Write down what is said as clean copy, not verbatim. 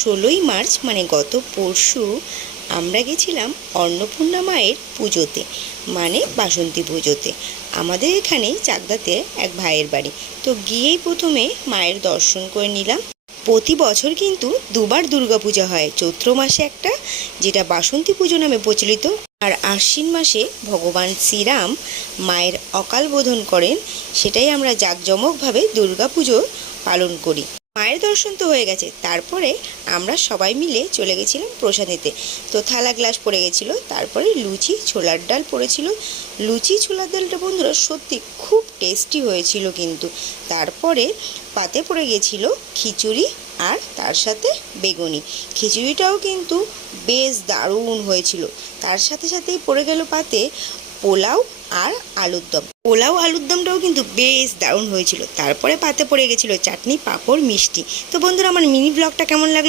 16ই March মানে গত পরশু আমরা গেছিলাম অন্নপূর্ণা মায়ের পুজোতে, মানে বাসন্তী পুজোতে। আমাদের এখানে চাকদাতে এক ভাইয়ের বাড়ি, তো গিয়েই প্রথমে মায়ের দর্শন করে নিলাম। প্রতি বছর কিন্তু দুবার দুর্গাপূজা হয়, চৈত্র মাসে একটা যেটা বাসন্তী পুজো নামে প্রচলিত, আর আশ্বিন মাসে ভগবান শ্রীরাম মায়ের অকাল বোধন করেন, সেটাই আমরা জাঁকজমকভাবে দুর্গাপুজো পালন করি। মায়ের দর্শন তো হয়ে গেছে, তারপরে আমরা সবাই মিলে চলে গেছিলাম প্রসাদ নিতে। তো থালা গ্লাস পড়ে গেছিলো, তারপরে লুচি ছোলার ডাল পড়েছিল। লুচি ছোলার ডালটা বন্ধুরা সত্যি খুব টেস্টি হয়েছিল কিন্তু। তারপরে পাতে পড়ে গেছিলো খিচুড়ি, আর তার সাথে বেগুনি। খিচুড়িটাও কিন্তু বেশ দারুণ হয়েছিল। তার সাথে সাথেই পড়ে গেল পাতে পোলাও আর আলুর দম। পোলাও আলুর দমটাও কিন্তু বেশ দারুণ হয়েছিল। তারপরে পাতে পড়ে গেছিলো চাটনি, পাঁপড়, মিষ্টি। তো বন্ধুরা, আমার মিনি ব্লগটা কেমন লাগলো?